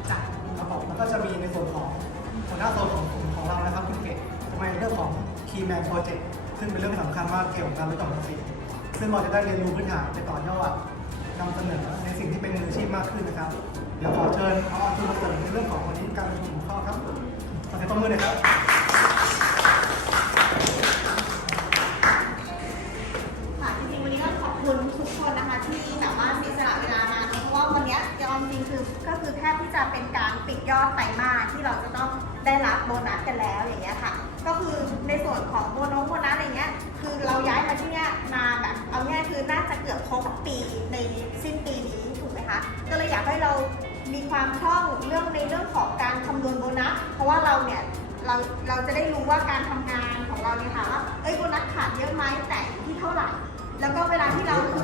ู้จักครับผมแล้วก็จะมีในส่วนของหัวหน้าโซนของกลุ่ของเรานะครับคุณเก๋ทำไมเรื่องของ Key Man Project ซึ่งเป็นเรื่องสำคัญมากเกี่ยวกับการลดหย่อนภาษีซึ่งเราจะได้เรียนรู้พื้นฐานไปต่อยอดนำเสนอในสิ่งที่เป็นมืออาชีพมากขึ้นนะครับ เดี๋ยวขอเชิญพอคุณมาเสริมในเรื่องของวันนี้การประชุมของข้อครับขอเสียงป้บมือหน่อยครับ จริงคือก็คือแทบที่จะเป็นการปิดยอดไตรมาสที่เราจะต้องได้รับโบนัสกันแล้วอย่างเงี้ยค่ะ ก็คือในส่วนของโบนัสโบนัสอะไรเงี้ยคือเราย้ายมาที่เนี้ยมาแบบเอาง่ายคือน่าจะเกือบครบปีในสิ้นปีนี้ถูกไหมคะก็เลยอยากให้เรามีความคล่องเรื่องในเรื่องของการคำนวณโบนัส เพราะว่าเราเนี่ยเราเราจะได้รู้ว่าการทำงานของเราเนี่ยค่ะว่าเอ้ยโบนัสขาดเยอะไหมแต่ที่เท่าไหร่ แล้วก็เวลาที่เราคือ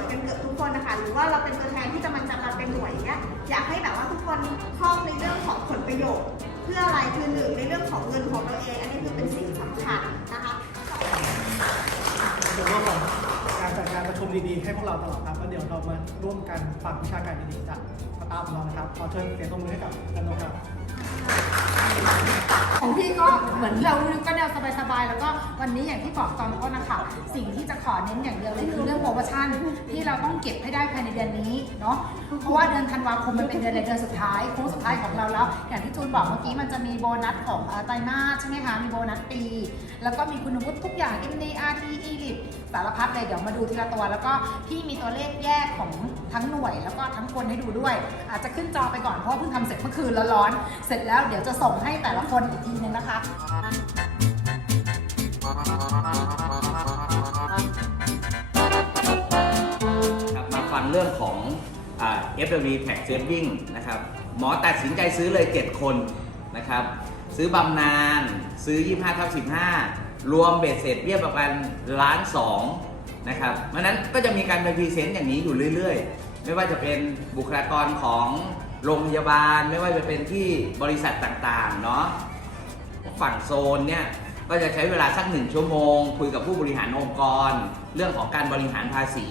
วยกันเกือบทุกคนนะคะหรือว่าเราเป็นตัวแทนที่จะมันจะมาเป็นหน่วยเงี้ยอยากให้แบบว่าทุกคนคล่องในเรื่องของผลประโยชน์ เพื่ออะไรคือหนึ่งในเรื่องของเงินของเราเอง อันนี้คือเป็นสิ่งสำคัญนะคะส่วนร่วมของการจัดการประชุมดีๆให้พวกเราตลอดครับแล้วเดี๋ยวเรามาร่วมกันฟังวิชาการดีๆจากสตาฟเรานะครับขอเชิญเสียงตรงมือให้กับกันนกครับ ของพี่ก็เหมือนเราก็แนวสบายๆ แล้วก็วันนี้อย่างที่บอกตอนต้นนะคะ สิ่งที่จะขอเน้นอย่างเดียวเลยคือเรื่องโปรโมชั่นที่เราต้องเก็บให้ได้ภายในเดือนนี้เนาะ เพราะว่าเดือนธันวาคมมันเป็นเดือนในเดือนสุดท้ายโค้งสุดท้ายของเราแล้ว อย่างที่จูนบอกเมื่อกี้มันจะมีโบนัสของไตรมาสใช่ไหมคะ มีโบนัสปี แล้วก็มีคุณวุฒิทุกอย่าง MD RT ELIP สารพัดเลยเดี๋ยวมาดูทีละตัว แล้วก็พี่มีตัวเลขแยกของ ทั้งหน่วยแล้วก็ทั้งคนให้ดูด้วย อาจจะขึ้นจอไปก่อนเพราะเพิ่งทำเสร็จเมื่อคืนแล้วร้อน เสร็จแล้วเดี๋ยวจะส่งให้แต่ละคนอีกทีนึงนะคะครับมาฟังเรื่องของอ่า FW Tax Saving นะครับ หมอตัดสินใจซื้อเลย 7 คนนะครับ ซื้อบำนาญซื้อ 25ทับ15 รวมเบ็ดเสร็จเรียบประกันล้านสอง นะครับเพราะนั้นก็จะมีการไปพรีเซนต์อย่างนี้อยู่เรื่อยๆ ไม่ว่าจะเป็นบุคลากรของโรงพยาบาล ไม่ว่าจะเป็นที่บริษัทต่างๆเนาะฝั่งโซนเนี่ยก็จะใช้เวลาสักหนึ่งชั่วโมง คุยกับผู้บริหารองค์กร เรื่องของการบริหารภาษี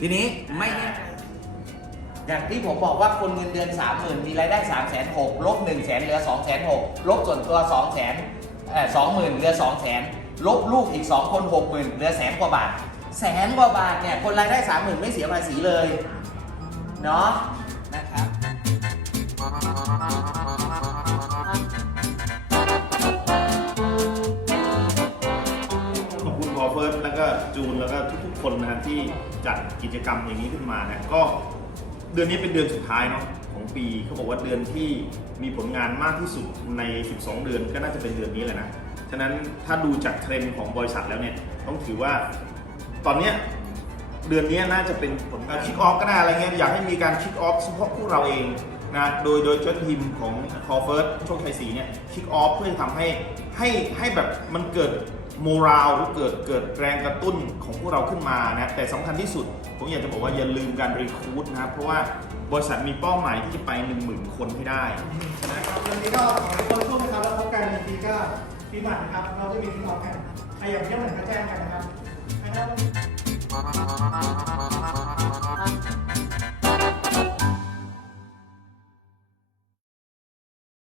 ทีนี้ไม่แน่อย่างที่ผมบอกว่าคนเงินเดือน 3 0,000 มีรายได้ 3 6 0 0 0ลบ 1 0 0 0 0 0เหลือ 2 6 0 0 0ลบส่วนตัว 2 0 0 0 0 0เอ่อ20,000 เหลือ 2 0 0 0 0 0ลบลูกอีก 2 คน 60,000 เหลือแสนกว่าบาท แสนกว่าบาทเนี่ยคนรายได้30,000ไม่เสียภาษีเลยเนาะนะครับขอบคุณพอเฟิร์สแล้วก็จูนแล้วก็ทุกๆคนนะฮะที่จัดกิจกรรมอย่างนี้ขึ้นมานะก็เดือนนี้เป็นเดือนสุดท้ายเนาะของปีเขาบอกว่าเดือนที่มีผลงานมากที่สุดใน 12 เดือนก็น่าจะเป็นเดือนนี้แหละนะ ฉะนั้นถ้าดูจากเทรนด์ของบริษัทแล้วเนี่ย ต้องถือว่า ตอนเนี้ยเดือนนี้น่าจะเป็นผลการคิกออฟก็ได้อะไรเงี้ยอยากให้มีการคิกออฟเฉพาะพวกเราเองนะโดยโดยเจ้าทีมของคอเฟิร์สโชคชัยศรีเนี่ยคิกออฟเพื่อทำให้ให้ให้แบบมันเกิดโมราลหรือเกิดเกิดแรงกระตุ้นของพวกเราขึ้นมานะแต่สำคัญที่สุด ผมอยากจะบอกว่าอย่าลืมการรีคูดนะครับเพราะว่าบริษัทมีเป้าหมายที่จะไป 1 0,000 คนให้ได้นะครับวันนี้ก็ขอให้คนร่วมนะครับแล้วพบกันในปีก็ปีใหม่นะครับเราจะมีทีมออกแข่งใครอยากเที่ยวไหนก็แจ้งกันนะครับ Thank you.